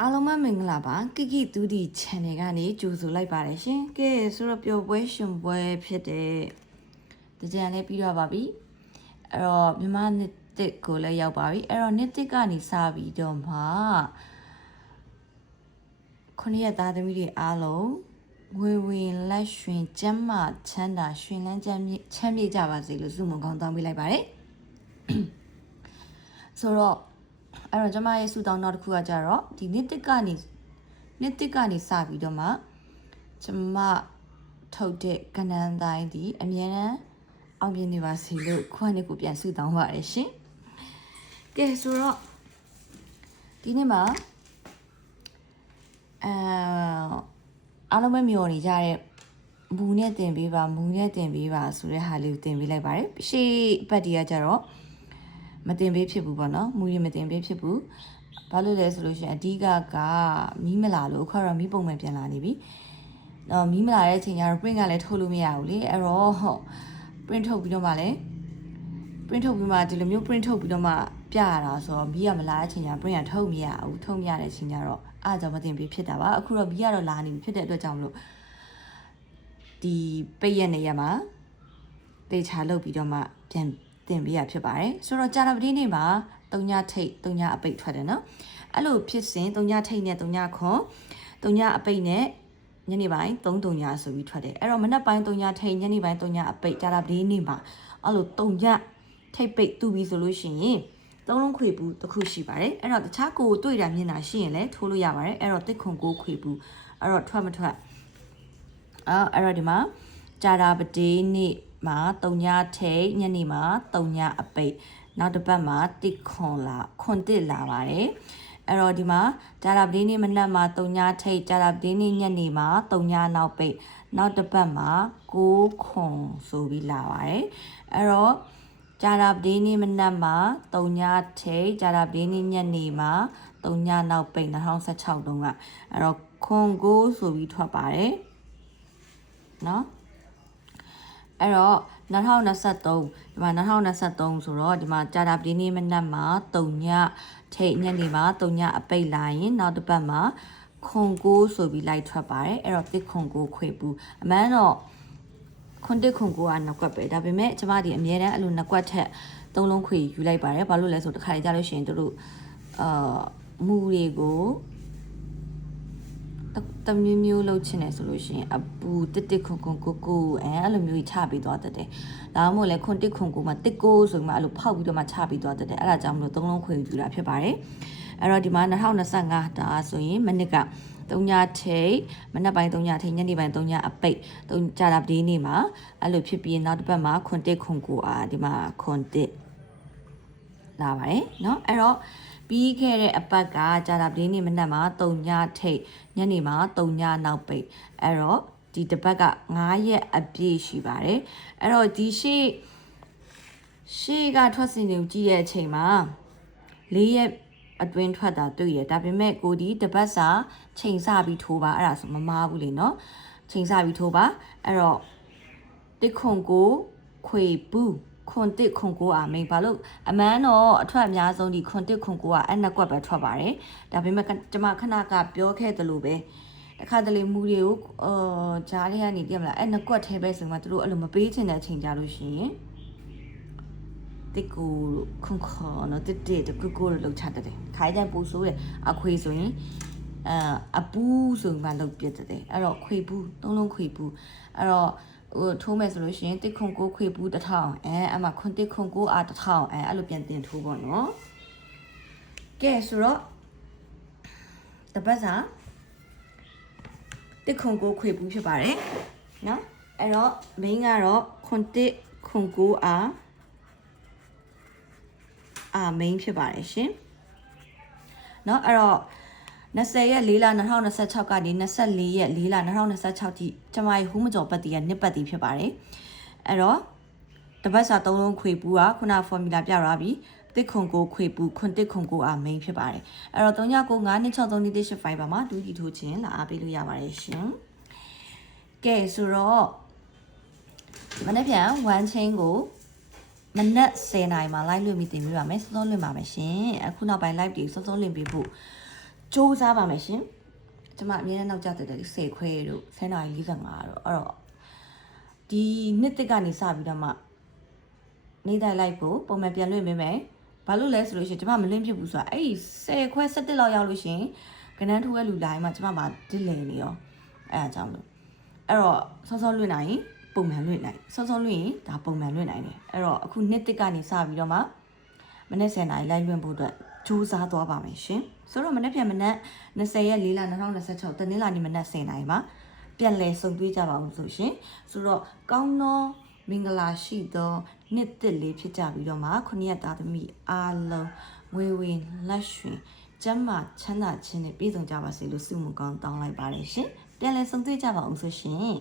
အားလုံးပဲမင်္ဂလာပါကိကိတူဒီ channel ကနေကြိုဆိုလိုက်ပါတယ်ရှင်ကဲဆိုတော့ပျော်ပွဲရှင်ပွဲဖြစ်တဲ့တကြံလေးပြီးတော့ပါပြီအဲ့တော့မြန်မာနှစ်တစ်ကိုလည်းရောက်ပါပြီအဲ့တော့နှစ်တစ်ကနေစပြီးတော့မှခုနှစ်ရက်သားသမီးတွေအားလုံးငွေဝင်လက်ရွှင်ကျမ်းမာချမ်းသာရွှင်လန်းချမ်းမြေ့ကြပါစေလို့ဆုမွန်ကောင်းတောင်းပေးလိုက်ပါတယ်ဆိုတော့အဲ့တော့ကျမရဲ့ဆုတောင်းနောက်တစ်ခုကကြတော့ဒီနှစ်တစ်ကနေစပြီးတော့မှကျမထုတ်တဲ့ကဏ္ဍတိုင်းဒီအမြဲတမ်းအောင်မြင်နေပါစေလို့ခွန်းလေးကိုပြန်ဆုတောင်းပါရရှင်ကဲဆိုတော့ဒီနေ့မှာအားလုံးပဲမျှော်နေကြတဲ့မူနဲ့တင်ပေးပါဆိုတဲ့ဟာလေးကိုတင်ပေးလိုက်ပါတယ်ရှေ့ပတ်တည်းကကြတော့မတင်ပေးဖြစ်ဘူးပေါ့နော်မူရမတင်ပေးဖြစ်ဘူးဘာလို့လဲဆိုလို့ရှိရင်အဓိကကမီးမလာလို့ခေါ်တော့မီးပုံမှန်ပြန်လာနေပြီမီးမလာတဲ့အချိန်ကျတော့ print ကလည်းထုတ်လို့မရဘူးလေအဲ့တော့ print ထုတ်ပြီးတော့မှလည်း print ထုတ်ပြီးမှဒီလိုမျိုး print ထုတ်ပြီးတော့မှပြရတာဆိုတော့မီးကမလာတဲ့အချိန်ကျ print ကထုတ်မရဘူးထုတ်မရတဲ့အချိန်ကျတော့အားကြောင့်မတင်ပေးဖြစ်တာပါအခုတော့မီးကတော့လာနေပြီဖြစ်တဲ့အတွက်ကြောင့်မလို့ဒီပိတ်ရက်နေရမှာတေချာလုပ်ပြီးတော့မှပြန်တင်ပေးရဖြစ်ပါတယ်ဆိုတော့ကြာတာပတိနေ့မှာ3ညထိတ်3ညအပိတ်ထွက်တယ်နော်အဲ့လိုဖြစ်စဉ်3ညထိတ်နဲ့3ညခွန်3ညအပိတ်နဲ့ညနေပိုင်း3ညဆိုပြီးထွက်တယ်အဲ့တော့မနက်ပိုင်း3ညထိတ်ညနေပိုင်း3ညအပိတ်ကြာတာပတိနေ့မှာအဲ့လို3ညထိတ်ပိတ်တူပြီးဆိုလို့ရှိရင်3လုံးခွေဘူးတစ်ခုရှိပါတယ်အဲ့တော့တခြားကိုတွေ့တာမြင်တာရှိရင်လည်းထိုးလို့ရပါတယ်အဲ့တော့တစ်ခွန်ကိုခွေဘူးအဲ့တော့ထွက်မထွက်အဲ့တော့ဒီမှာကြာတာပတိနေ့မှာ3ညထိတ်ညနေမှာ3ညအပိတ်နောက်တစ်ပတ်မှာတစ်ခွန်တစ်လာပါတယ်အဲ့တော့ဒီမှာကြာတာပတိနေ့မနက်မှာ3ညထိတ်ကြာတာပတိနေ့ညနေမှာ3ညနောက်ပိတ်နောက်တစ်ပတ်မှာ9ခွန်ဆိုပြီးလာပါတယ်အဲ့တော့ကြာတာပတိနေ့မနက်မှာ3ညထိတ်ကြာတာပတိနေ့ညနေမှာ3ညနောက်ပိတ်2016တုန်းကအဲ့တော့ခွန်9ဆိုပြီးထွက်ပါတယ်နော်အဲ့တော့2023ဒီမှာ2023ဆိုတော့ဒီမှာကြာတာပတိနေ့မနက်မှာ3ညထိတ်ညနေမှာ3ညအပိတ်လာရင်နောက်တစ်ပတ်မှာခွန်9ဆိုပြီးလိုက်ထွက်ပါတယ်အဲ့တော့တစ်ခွန်9ခွေဘူးအမှန်တော့ခွန်တစ်ခွန်9ကနောက်ကွက်ပဲဒါပေမဲ့ကျမဒီအမြဲတမ်းအဲ့လိုနောက်ကွက်ထက်3လုံးခွေယူလိုက်ပါတယ်ဘာလို့လဲဆိုတခါလေကြာလို့ရှိရင်တို့မူတွေကိုတမျိုးလှုပ်ချင်တယ်ဆိုလို့ရှိရင်အပူတစ်ခွန်ကိုအဲ့လိုမျိုးချပြီးသွားတတ်တယ်ဒါမှမဟုတ်လဲခွန်တစ်ခွန်ကိုမှတစ်ကိုဆိုပြီးမှအဲ့လိုဖောက်ပြီးတော့မှချပြီးသွားတတ်တယ်အဲ့ဒါကြောင့်မလို့3လုံးခွေယူတာဖြစ်ပါတယ်အဲ့တော့ဒီမှာ2025ဒါဆိုရင်မနစ်က3ညထိတ်မနက်ပိုင်း3ညထိတ်ညနေပိုင်း3ညအပိတ်3ကြာတာပတိနေ့မှာအဲ့လိုဖြစ်ပြီးနောက်တစ်ပတ်မှာခွန်တစ်ခွန်ကိုဒီမှာခွန်တစ်လာပါတယ်เนาะအဲ့တော့ပြီးခဲ့တဲ့အပတ်ကကြာတာပတိနေ့မနက်မှာ3ညထိတ်ညနေမှာ3ညနောက်ပိတ်အဲ့တော့ဒီတစ်ပတ်က9ရက်အပြည့်ရှိပါတယ်အဲ့တော့ဒီရှေ့ကထွက်စင်နေကြည့်တဲ့အချိန်မှာ4ရက်အတွင်းထွက်တာတွေ့ရဒါပေမဲ့ကိုဒီတစ်ပတ်စာချိန်ဆပြီးထိုးပါအဲ့ဒါဆိုမမားဘူးလေနော်ချိန်ဆပြီးထိုးပါအဲ့တော့တစ်ခွန်ကိုခွေဘူးခွန်တစ်ခွန်ကိုမိန်ဘာလို့အမန်းတော့အထွက်အများဆုံးဒီခွန်တစ်ခွန်ကိုအဲ့နှစ်ကွက်ပဲထွက်ပါတယ်ဒါပေမဲ့ကျမခဏကပြောခဲ့သလိုပဲတခါတလေမူတွေကိုဂျားလေးကနေပြမလားအဲ့နှစ်ကွက်ထဲပဲဆိုမှတို့အဲ့လိုမပေးချင်တဲ့အချိန်ကြလို့ရှိရင်တစ်ကိုခွန်ခေါ်နော်တစ်ကိုလောက်ချတတ်တယ်ခိုင်းတဲ့ပူဆိုးတယ်အခွေဆိုရင်အပူးဆိုမှလောက်ပြတ်တယ်အဲ့တော့ခွေဘူး3လုံးခွေဘူးအဲ့တော့ထိုးမယ်ဆိုလို့ရှိရင်တစ်ခွန်ကိုခွေဘူး1000အမှခွန်တစ်ခွန်ကို1000အဲ့လိုပြန်တင်ထိုးပေါ့နော်ကဲဆိုတော့တပတ်စာတစ်ခွန်ကိုခွေဘူးဖြစ်ပါတယ်နော်အဲ့တော့ main ကတော့ခွန်တစ်ခွန်ကိုmain ဖြစ်ပါတယ်ရှင်เนาะအဲ့တော့20ရက်4လ2026ကနေ24ရက်4လ2026ထိကျမရဲ့ဟူးမကျော်ပတ်တီကနှစ်ပတ်တီဖြစ်ပါတယ်အဲ့တော့တပတ်စာ3လုံးခွေပူကခုန formula ပြရပြီတစ်ခွန်ကိုခွေပူခွန်တစ်ခွန်ကိုmain ဖြစ်ပါတယ်အဲ့တော့39926385ပါမှာဒူးတီထိုးခြင်းလာအားပေးလို့ရပါတယ်ရှင်ကဲဆိုတော့မနေ့ပြန်1 chain ကိုမနက်10:00နာရီမှာ live လွှင့်ပြီးတင်ပြပါမယ်စောစောလွှင့်ပါမယ်ရှင်အခုနောက်ပိုင်း live တွေစောစောလွှင့်ပေးဖို့ စူးစမ်းပါမယ်ရှင်ကျမအမြဲတမ်းနောက်ကျတဲ့10ခွဲတို့10နာရီ45တို့အဲ့တော့ဒီနှစ်တစ်ကနေစပြီးတော့မှနေတိုင်းလိုက်ဖို့ပုံမှန်ပြန်လွှင့်ပေးမယ်ဘာလို့လဲဆိုလို့ရှိရင်ကျမမလွှင့်ဖြစ်ဘူးဆိုတာအဲ့ဒီ10ခွဲ17လောက်ရောက်လို့ရှိရင်ကနန်းထိုးရဲ့လူလာရင်မှကျမမှာဒစ်လေနေရောအဲ့ဒါကြောင့်လို့အဲ့တော့စောစောလွှင့်နိုင်ပုံမှန်လွှင့်နိုင်စောစောလွှင့်ရင်ဒါပုံမှန်လွှင့်နိုင်တယ်အဲ့တော့အခုနှစ်တစ်ကနေစပြီးတော့မှမနေ့10နာရီလိုက်လွှင့်ဖို့အတွက်စူးစမ်းသွားပါမယ်ရှင်ဆိုတော့မနေ့ပြန်မနေ့20ရက်4လ2026တနင်္လာနေ့မနေ့10နာရီမှာပြန်လည်ဆုံတွေ့ကြပါဦးဆိုရှင်ဆိုတော့ကောင်းသောမင်္ဂလာရှိသောနှစ်တစ်လေးဖြစ်ကြပြီးတော့မှ9ရက်သားသမီးအားလုံးဝေဝေလက်ရွှင်ကျမ်းမာချမ်းသာခြင်းနဲ့ပြည့်စုံကြပါစေလို့ဆုမွန်ကောင်းတောင်းလိုက်ပါတယ်ရှင်ပြန်လည်ဆုံတွေ့ကြပါဦးဆိုရှင်